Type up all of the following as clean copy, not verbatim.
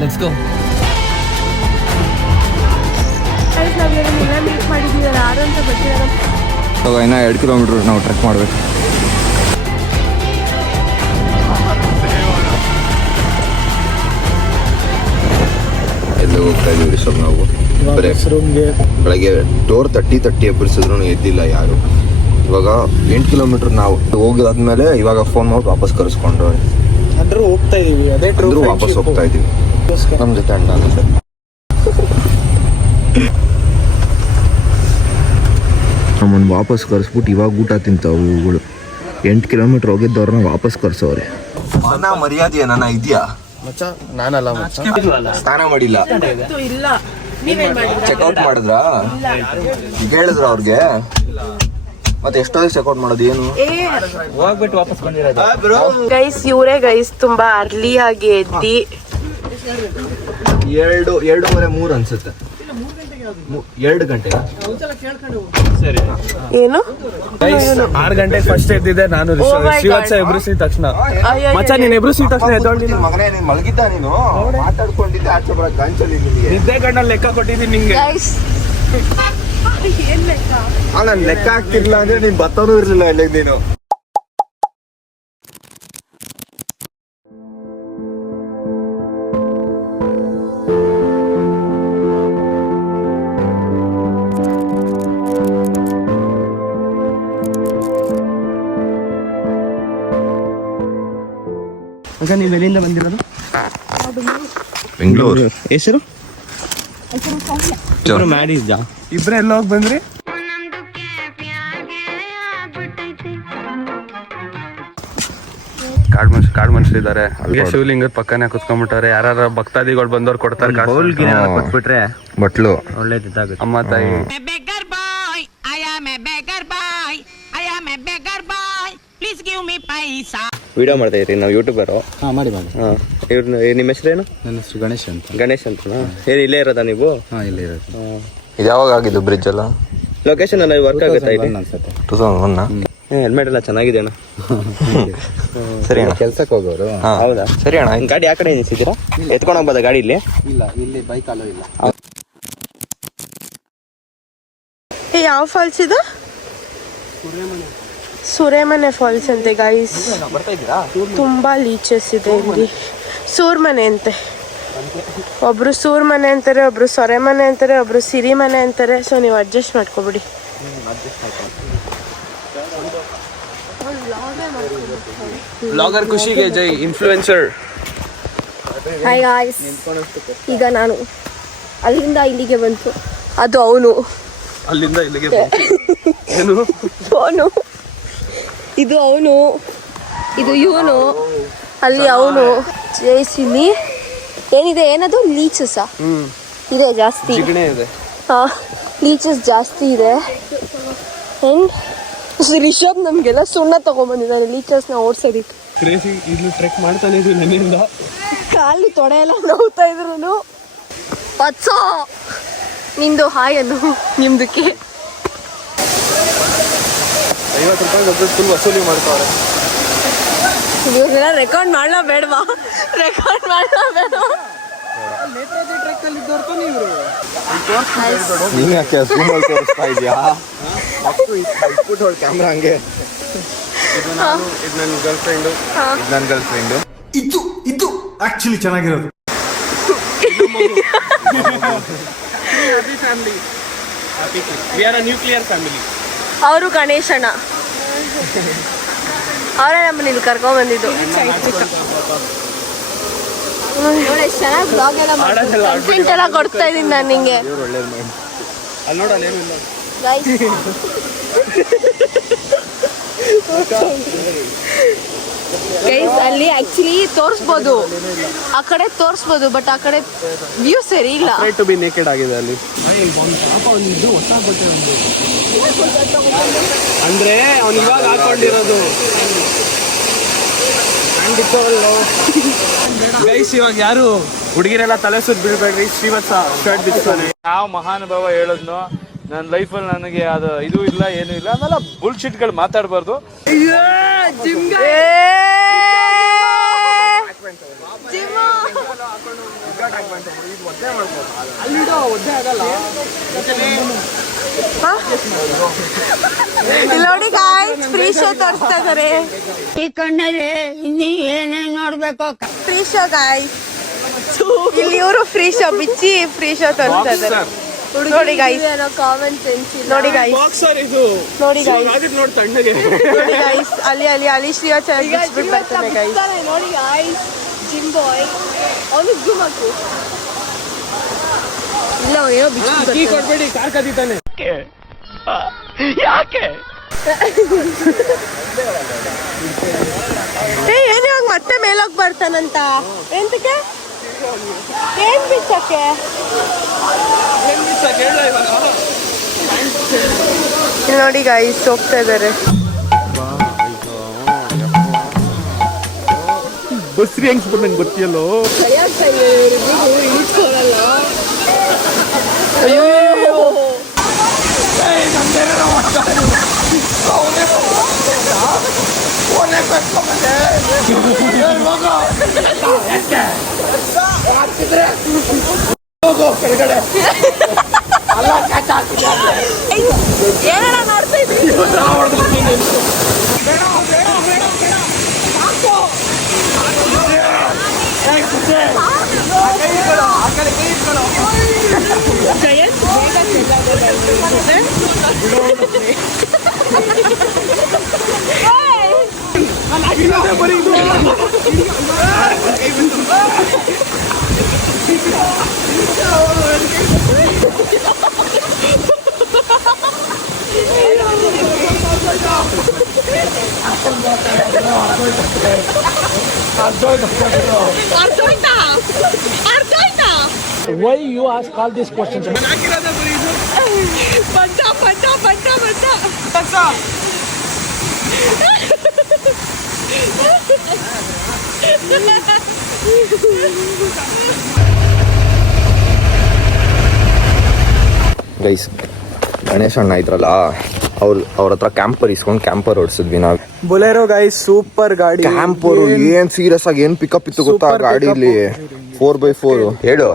Let's go. Meet ಮಾಡಿದ್ದೀವಿ, ಯಾರು ಅಂತ ಗೊತ್ತಿಲ್ಲ. ಇನ್ನು 2 ಕಿಲೋಮೀಟ್ರ್ ನಾವು ಟ್ರೆಕ್ ಮಾಡಬೇಕು. ಎಲ್ಲಿ ಹೋಗ್ತಾ ಇದೀವಿ ಸರ್ ನಾವು? ಬೆಳಗ್ಗೆ ಡೋರ್ ತಟ್ಟಿ ಎಬ್ಬರಿಸಿದ್ರು ಎದ್ದಿಲ್ಲ ಯಾರು. ಇವಾಗ 8 ಕಿಲೋಮೀಟರ್ ನಾವು ಹೋಗಿದಾದ್ಮೇಲೆ ಇವಾಗ ಫೋನ್ ಮಾಡಿ ವಾಪಸ್ ಕರೆಸ್ಕೊಂಡು ಹೋಗ್ತಾ ಇದೀವಿ. ಅಂದ್ರೂ ವಾಪಸ್ ಹೋಗ್ತಾ ಇದೀವಿ. ನಮ್ಮ ಜೊತೆ ಅಣ್ಣ ಸರ್. ನಮ್ಮನ್ನು ವಾಪಸ್ ಕರೆಸ್ಬಿಟ್ಟು ಇವಾಗ ಊಟ ತಿಂತಾವುಗಳು. 8 ಕಿಲೋಮೀಟರ್ ಹೋಗಿದ್ದವ್ರನ್ನ ವಾಪಸ್ ಕರ್ಸೋರೆ. ಮರ್ಯಾದೆ ನನ್ನ ಇದೆಯಾ ಮಚ್ಚ? ನಾನಲ್ಲ ಮಚ್ಚ, ಸ್ನಾನ ಮಾಡಿಲ್ಲ. ಚೆಕ್ಔಟ್ ಮಾಡಿದ್ರಾ? ಹೇಳಿದ್ರ ಅವ್ರಿಗೆ? ಮತ್ತೆ ಎಷ್ಟೊತ್ತಿಗೆ ಚೆಕ್ಔಟ್ ಮಾಡೋದು? ಏನು ಹೋಗ್ಬಿಟ್ಟು ವಾಪಸ್ ಬಂದಿರೋದು ಗೈಸ್. ಇವರೇ ಗೈಸ್ ತುಂಬಾ ಅರ್ಲಿ ಆಗಿ ಎದ್ದಿ 2:30 ಅನ್ಸುತ್ತೆ. 2 ಗಂಟೆ ಏನು 6 ಗಂಟೆಗೆ ಫಸ್ಟ್ ಎದ್ದಿದ್ದೆ ನಾನು. ಶ್ರೀವತ್ಸ ಎಬ್ರಿಸಿದ ತಕ್ಷಣ ಮಚ್ಚ ನೀನ್ ಎಬ್ರಿಸಿದ ತಕ್ಷಣ ಎದ್ದೊಳ್ಳಿಲ್ಲ ಮಗನೇ. ನೀನ್ ಮಲಗಿದ್ದ, ನೀನು ಮಾತಾಡ್ಕೊಂಡಿದ್ದೆ. ಆಚೆ ಬರೋ ಗಾಂಚಲ್ಲಿ ನಿದ್ದೆ ಗಂಡಲ್ಲಿ ಲೆಕ್ಕ ಕೊಟ್ಟಿದ್ದೀನಿ ನಿಂಗೆ. ನಾನು ಲೆಕ್ಕ ಹಾಕ್ತಿರ್ಲಿಲ್ಲ ಅಂದ್ರೆ ನೀನ್ ಬತ್ತನೂ ಇರ್ಲಿಲ್ಲ ಇಲ್ಲಿಗೆ ನೀನು. ನೀವು ಎಲ್ಲಿಂದ ಬಂದಿರೋದು? ಬೆಂಗಳೂರು. ಹೆಸರು ಮಾಡಿದ್ದ? ಇಬ್ರು ಎಲ್ಲ ಹೋಗಿ ಬಂದ್ರಿ? ಕಾಡ್ ಮನುಷ್ಯರಿದ್ದಾರೆ. ಅಲ್ಲಿಗೆ ಶಿವಲಿಂಗದ ಪಕ್ಕನೆ ಕುತ್ಕೊಂಡ್ಬಿಟ್ಟಾರೆ. ಯಾರ ಭಕ್ತಾದಿಗಳು ಬಂದವ್ರು ಕೊಡ್ತಾರೆ. ಕೊಟ್ಬಿಟ್ರೆ ಬಟ್ಲು ಒಳ್ಳೇದಿದ್ದಾಗುತ್ತೆ. ಅಮ್ಮ ತಾಯಿ ವಿಡಿಯೋ ಮಾಡ್ತಾ ಇದ್ರಿ ನಾವು, ಯೂಟ್ಯೂಬರು. ಮಾಡಿ. ನಿಮ್ಮ ಹೆಸರೇನು? ನನ್ನ ಹೆಸರು ಗಣೇಶ್ ಅಂತ. ಗಣೇಶ್ ಅಂತನಾ? ಏನು ಇಲ್ಲೇ ಇರೋದಾ ನೀವು? ಇಲ್ಲೇ ಇರೋದು. ಇದು ಯಾವಾಗ ಆಗಿದ್ದು ಬ್ರಿಡ್ಜ್ ಎಲ್ಲ? ಲೊಕೇಶನ್ ಎಲ್ಲ ವರ್ಕ್ ಆಗುತ್ತಾ ಇಲ್ಲಿ? ಅನ್ಸುತ್ತೆ 2001. ಹೆಲ್ಮೆಟ್ ಎಲ್ಲ ಚೆನ್ನಾಗಿದೆ ಅಣ್ಣ. ಸರಿ ಅಣ್ಣ. ಕೆಲ್ಸಕ್ಕೆ ಹೋಗೋರು. ಹೌದಾ? ಸರಿ ಅಣ್ಣ. ಗಾಡಿ ಆ ಕಡೆ ನಿಲ್ಸಿದ್ದೀರಾ? ಎತ್ಕೊಂಡು ಹೋಗ್ಬೋದಾ ಗಾಡಿ ಇಲ್ಲಿ? ಇಲ್ಲ, ಇಲ್ಲಿ ಬೈಕ್ ಅಲೋ ಇಲ್ಲ. ಯಾವ ಫಾಲ್ಸ್ ಇದು? ಸುರೇಮನೆ ಫಾಲ್ಸ್ ಅಂತೆ ಗೈಸ್. ತುಂಬಾ ಲೀಚಸ್ ಇದೆ ಇಲ್ಲಿ. ಸೂರ್ಮನೆ ಅಂತೆ. ಒಬ್ರು ಸೂರ್ಮನೆ ಅಂತಾರೆ, ಒಬ್ರು ಸೊರೆಮನೆ ಅಂತಾರೆ, ಒಬ್ರು ಸಿರಿಮನೆ ಅಂತಾರೆ. ಸೊ ನೀವು ಅಡ್ಜಸ್ಟ್ ಮಾಡ್ಕೊಬಿಡಿ. ಬ್ಲಾಗರ್ ಖುಷಿಗೆ ಜೈ. ಇನ್ಫ್ಲುಯೆನ್ಸರ್. Hi guys. ಈಗ ನಾನು ಅಲ್ಲಿಂದ ಇಲ್ಲಿಗೆ ಬಂತು. ಅದು ಅವನು. ಅಲ್ಲಿಂದ ಇಲ್ಲಿಗೆ ಏನು? ಅವನು. ಇದು ಅವನು, ಇದು ಇವನು. ಅಲ್ಲಿ ಅವನು. ಜೇಸಿಲಿ ಏನಿದೆ? ಏನದು? ಲೀಚಸ್ ಇದೆ ಜಾಸ್ತಿ. ಹಾ, ಲೀಚಸ್ ಜಾಸ್ತಿ ಇದೆ. ಅಂಡ್ ರಿಷಬ್ ನಮ್ಗೆಲ್ಲ ಸುಣ್ಣ ತಗೊಂಡ್ಬಂದಿದ್ದಾರೆ ಲೀಚಸ್ನ ಓಡಿಸೋದಿಕ್ಕೆ. ಕ್ರೇಜಿ. ಇಲ್ಲಿ ಟ್ರೆಕ್ ಮಾಡ್ತಾನೆ ಇದ್ವಿ ನನ್ನಿಂದ. ಕಾಲು ತೊಡೆ ಎಲ್ಲ ನೋವ್ತಾ ಇದ್ರು. ಪಚ್ಚೋ ನಿಂದು ಹಾಯ್ ಅನ್ನು ನಿಮ್ದಕ್ಕೆ 50 ರೂಪಾಯಿ ಫುಲ್ ವಸೂಲಿ ಮಾಡ್ತಾವ್ರೆ. ಇವ್ರನ್ನೆಲ್ಲ ರೆಕಾರ್ಡ್ ಮಾಡ್ಲಾ ಬೇಡವಾ? ರೆಕಾರ್ಡ್ ಮಾಡ್ಲಾ ಬೇಡವಾ? ನೀನ್ ಯಾಕೆ ಸ್ಕೂಲಲ್ಲಿ ತೋರಿಸ್ತಾ ಇದೆಯಾ? ಕ್ಯಾಮ್ರಾ ಹಂಗೆ. ಇದು ನನ್ನ ಗರ್ಲ್ ಫ್ರೆಂಡು. ನನ್ನ ಗರ್ಲ್ ಫ್ರೆಂಡು. ಇದು ಆಕ್ಚುಲಿ ಚೆನ್ನಾಗಿರೋದು. Family. We are a nuclear family. ಅವರು ಗಣೇಶಣ್ಣ ಅವರೇ ನಮ್ಮನ್ನ ಇಲ್ಲಿ ಕರ್ಕೊಂಡ್ ಬಂದಿದ್ದು. ಕಂಟೆಂಟ್ ಎಲ್ಲ ಕೊಡ್ತಾ ಇದೀನಿ ನಾನು ನಿಂಗೆ. ಗೈಸ್ ಅಲ್ಲಿ ಆಕ್ಚುಲಿ ತೋರಿಸ್ಬೋದು, ಆ ಕಡೆ ತೋರಿಸ್ಬೋದು, ಬಟ್ ಆ ಕಡೆ ವ್ಯೂ ಸರಿ ಇಲ್ಲ. ಟು ಬಿ ನೇಕೆಡ್ ಆಗಿದೆ ಅಲ್ಲಿ. ಅಂದ್ರೆ ಅವ್ನು ಇವಾಗ ಹಾಕೊಂಡಿರೋದು. ಗೈಸ್ ಇವಾಗ ಯಾರು ಹುಡುಗಿರೆಲ್ಲ ತಲೆ ಸುತ್ತ ಬೀಳ್ಬೇಡ್ರಿ. ಶ್ರೀವತ್ಸ ಶರ್ಟ್ ಬಿಚ್ತಾನೆ. ಯಾವ ಮಹಾನುಭಾವ ಹೇಳದ್ನು ನನ್ನ ಲೈಫಲ್ಲಿ ನನಗೆ ಅದು ಇದು ಇಲ್ಲ ಏನು ಇಲ್ಲ ಆಮೇಲೆ ಬುಲ್ಶಿಟ್ಗಳು ಮಾತಾಡಬಾರ್ದು. ಇಲ್ಲಿ ನೋಡಿ ಗಾಯ್ಸ್ ಫ್ರೀ ಶೋ ತೋರಿಸ್ತಾ ಇದಾರೆ. ಈ ಕಣ್ಣಲ್ಲಿ ಇನ್ನೀ ಏನೇನ್ ನೋಡ್ಬೇಕು. Free show guys. ಇಲ್ಲಿ ಇವರು ಫ್ರೀ ಶೋ ಬಿಚ್ಚಿ ಫ್ರೀ ಶೋ ತೋರಿಸ್ತಾ ಇದಾರೆ. ನೋಡಿ ಗಾಯ್ಸ್, ನೋಡಿ ಗಾಯ್ಸ್, ನೋಡಿ ಗಾಯ್ಸ್, ನೋಡಿ ತಣ್ಣಗೆ ನೋಡಿ ಗಾಯ್ಸ್, ಅಲ್ಲಿ ಶ್ರೀವಾಚನ ಬಿಚ್ಬಿಟ್ಟು ಬರ್ತಾನೆ ಗಾಯ್ಸ್. ನೋಡಿ ಗಾಯ್ಸ್, ಜಿಮ್ ಬಾಯ್ ಅವನು ಜೂಮ್ ಹಾಕು. ಇಲ್ಲ ಏನೋ ಕೀ ಕೊಡ್ಬೇಡಿ, ಕಾರ್ ಕದೀತಾನೆ. ಏನು ಇವಾಗ ಮತ್ತೆ ಮೇಲೋಗಿ ಬರ್ತಾನಂತ ಎಂತಕ್ಕೆ? ಏನ್ ಬಿಚ್ಚಕ್ಕೆ? ಇಲ್ಲಿ ನೋಡಿ ಗಾಯ್ಸ್ ಹೋಗ್ತಾ ಇದಾರೆ. ಬಸ್ರಿ ಹೆಂಗ್ಸ್ಬಿಟ್ಟು ನಂಗೆ ಗೊತ್ತಿಯಲ್ಲೋ. ಅಯ್ಯೋ ಏನಣ್ಣ ಮಾಡ್ತಾ ಇದ್ರಿ? Why you ask all these questions? Guys, Ganesh ಅಣ್ಣ ಇದ್ರಲ್ಲ, ಅವ್ರ ಹತ್ರ ಕ್ಯಾಂಪರ್ ಇಸ್ಕೊಂಡು ಕ್ಯಾಂಪರ್ ಓಡಿಸಿದ್ವಿ ನಾವು. ಬೊಲೆರೋ ಗೈಸ್, ಸೂಪರ್ ಗಾಡಿ. ಕ್ಯಾಂಪರ್ ಏನ್ ಸೀರಿಯಸ್ ಆಗಿ ಏನ್ ಪಿಕಪ್ ಇತ್ತು ಗೊತ್ತಾ ಗಾಡಿಲಿ? 4x4. ಹೇಳು,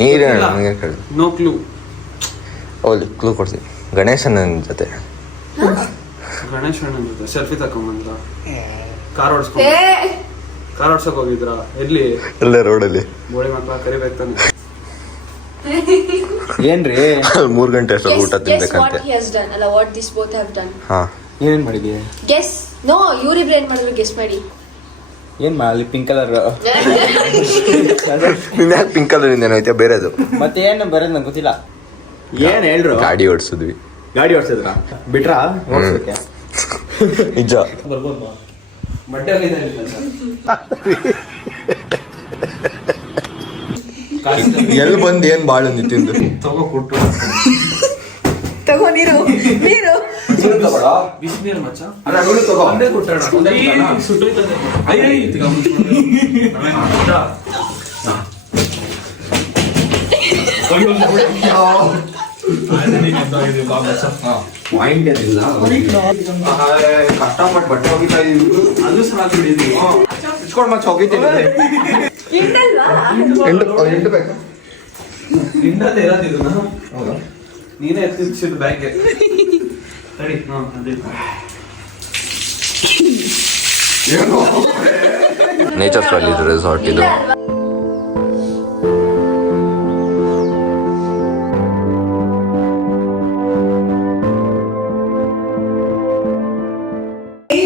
ನೀರೇ ನನಗೆ ಕೇಳು. No clue. ಹೌದು, ಕ್ಲೂ ಕೊಡ್ತೀನಿ. ಗಣೇಶನ ಜೊತೆ ಗಣೇಶ್ ಅಣ್ಣನ ಜೊತೆ ಸೆಲ್ಫಿ ತಕೊಂಬಂದ್ರ, ಕಾರ್ ಓಡ್ಸಕ್ ಹೋಗಿದ್ರ? ಎಲ್ಲಿ? ಅಲ್ಲೇ ರೋಡಲ್ಲಿ. ಬೋಳಿ ಮಕ್ಕಳ ಕರಿಬೇಕು ತಾನೆ. ಏನ್ರಿ 3 ಗಂಟೆ ಅಷ್ಟೊಂದು ಊಟ guess what ತಿನ್ಬೇಕಂತೆ. he has done. ಅಲ್ಲ, what these both have done. ಹಾ, ಏನೇನ್ ಮಾಡಿದ್ಯಾ? Guess. No, ಇವ್ರಿಬ್ರು ಏನ್ ಮಾಡಿದ್ರು ಗೆಸ್ ಮಾಡಿ. ಏನ್ ಮಾಡಿ? ಪಿಂಕ್ ಕಲರ್ ನಿನ್ನ ಯಾಕೆ ಪಿಂಕ್ ಕಲರ್ ಇಂದ ಏನೈತೆ ಬೇರೆದು? ಮತ್ತೆ ಏನ್ ಬರೋದ್ ನಂಗೆ ಗೊತ್ತಿಲ್ಲ. ಏನ್ ಹೇಳ್ರು? ಗಾಡಿ ಓಡಿಸಿದ್ವಿ. ಗಾಡಿ ಓಡಿಸಿದ್ರ? ಬಿಟ್ರಾ ಓಡ್ಸಕ್ಕೆ? ನಿಜ. ಬಟ್ಟೆ ಎಲ್ಲಿ ಬಂದು ಏನ್ ಬಾಳು ನಿಂತಿಂದು ತಗೋ ಕೊಟ್ಟು ತಗೋ ನೀರು ಬಿಸಿನೀರು ಮಚ್ಚ. ತಗೋ. ಕಷ್ಟಪಟ್ಟು ಬಟ್ಟೆ ಹೋಗಿತಾ ಇದೀವಿ. ಅದು ಸಲ ಬಿಡಿದ್ವಿ. ಇಚ್ಕೊಂಡ್ ಮಚ್ಚ ಹೋಗಿತೀನಿ. ಎಂಟು ಬೇಕಾ? ನಿಂದತೆ ಇರೋದಿದ್ದು ನೀನೇ ಎತ್ತಿಸಿದ ಬ್ಯಾಗ್ಗೆ. ಸರಿ, ನೇಚರ್ ವ್ಯಾಲಿ ರೆಸಾರ್ಟ್ ಇದು.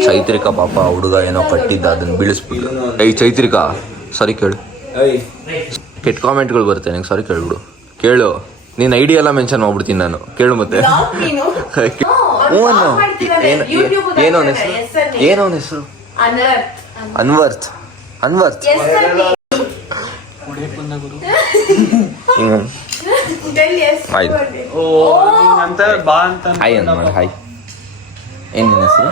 ಚೈತ್ರಿಕಾ ಪಾಪ ಹುಡುಗ ಏನೋ ಕಟ್ಟಿದ್ದ, ಅದನ್ನ ಬೀಳಿಸ್ಬಿಟ್ಟು. ಚೈತ್ರಿಕಾ ಸರಿ ಕೇಳು. ಕೆಟ್ಟ ಕಾಮೆಂಟ್ಗಳು ಬರುತ್ತೆ ನಂಗೆ, ಸಾರಿ ಕೇಳ್ಬಿಡು. ಕೇಳು, ನೀನ್ ಐಡಿ ಎಲ್ಲ ಮೆನ್ಷನ್ ಮಾಡ್ಬಿಡ್ತೀನಿ ನಾನು. ಕೇಳು ಮತ್ತೆ. ಏನೋ ಹೆಸರು? ಏನೋ ಹೆಸರು? ಅನ್ವರ್ತ್. ಅನ್ವರ್ತ್ ಹಾಯ್ ಅಂದ್ ಮಾಡಿ. ಹಾಯ್. ಏನ್ ನಿನ್ನ ಹೆಸರು?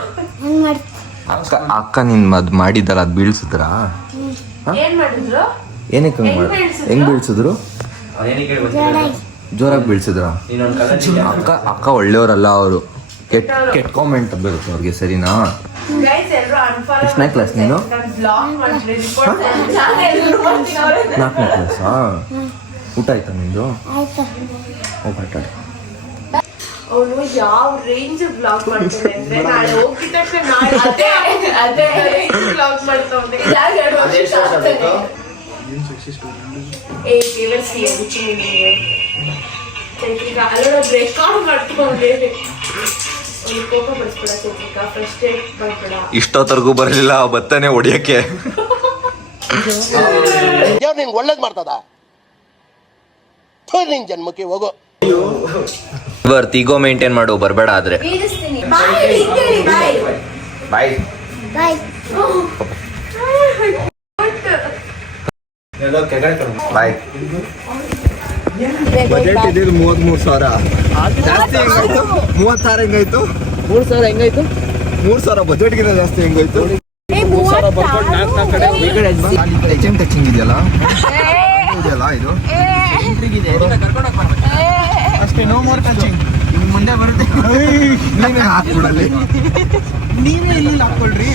ಅಕ್ಕ ನಿನ್ ಮದ್ ಮಾಡಿದ್ದಲ್ಲ, ಅದ್ ಬೀಳ್ಸಿದ್ರಾ? ಏನಕ್ಕೆ ಹೆಂಗ್ ಬೀಳ್ಸಿದ್ರು? ಜೋರಾಗಿ ಬೀಳ್ಸಿದ್ರ? ಅಕ್ಕ ಒಳ್ಳೆಯವರಲ್ಲ ಅವರು. ಕೆಟ್ಟ ಕಾಮೆಂಟ್ ಬರುತ್ತೆ ಅವ್ರಿಗೆ, ಸರಿನಾ? ಗೈಸ್ ಎಲ್ಲರೂ ಅನ್ಫಾಲೋ ಎಷ್ಟನೇ ಕ್ಲಾಸ್ ನೀನು? ಬ್ಲಾಗ್ ಮಾಡ್ತೀನಿ ರಿಪೋರ್ಟ್ ನಾನು ಎಲ್ಲರೂ ಮಾಡ್ತೀನಿ ಅವರೇ 4ನೇ ಕ್ಲಾಸಾ? ಊಟ ಆಯ್ತಾ ನಿಂದು? ಹೋಗ್ಬಾಟ. ಅವನು ಯಾವ ರೇಂಜ್ ಬ್ಲಾಗ್ ಮಾಡ್ತಾನೆ ಅಂದ್ರೆ ನಾಳೆ ಹೋಗಿದ ತಕ್ಷಣ ನಾಳೆ ಅದೇ ರೇಂಜ್ ಬ್ಲಾಗ್ ಮಾಡ್ತಾನೆ. ಏ ಕೇಳಿಸಿ ಅದಕ್ಕೆ ಚೈತ್ರಿಕಾ ಅಲ್ಲೋಡ ರೆಕಾರ್ಡ್ ಮಾಡ್ಕೊಂಡೆ. ಒಂದು ಕೋಪ ಬರ್ಸ್ಬೇಡ ಚೈತ್ರಿಕಾ, ಫ್ರಸ್ಟ್ರೇಟ್ ಮಾಡ್ಬೇಡ. ಇಷ್ಟೊತ್ತರ್ಗೂ ಬರಲಿಲ್ಲ ಬತ್ತಾನೆ ಹೊಡಿಯಕ್ಕೆ. ನಿಂಗೆ ಒಳ್ಳೇದು ಮಾಡ್ತದ ನಿನ್ ಜನ್ಮಕ್ಕೆ ಹೋಗೋ. ಬರ್ತ್ ಈಗೋ ಮೇಂಟೈನ್ ಮಾಡು, ಬರಬೇಡ ಆದ್ರೆ. ಬಾಯ್. ಬಾಯ್. ಬಜೆಟ್ ಇದ್ದಿದ್ದು 33,000. ಜಾಸ್ತಿ ಹೆಂಗಾಯ್ತು? 30,000 ಹೆಂಗಾಯ್ತು? 3,000 ಹೆಂಗಾಯ್ತು? 3,000 ಬಜೆಟ್ಗಿಂತ ಜಾಸ್ತಿ ಹೆಂಗಾಯ್ತು? HM ಟಚಿಂಗ್ ಇದೆಯಲ್ಲ ಇದೆಯಲ್ಲ ಇದು ಅಷ್ಟೇ, ನೋ ಮೋರ್ ಟಚಿಂಗ್. ಮುಂದೆ ಬರುತ್ತೆ, ನೀವೇ ಹಾಕ್ಬಿಡಲ್ಲಿ. ನೀವೇ ಇಲ್ಲಿ ಹಾಕೊಳ್ರಿ.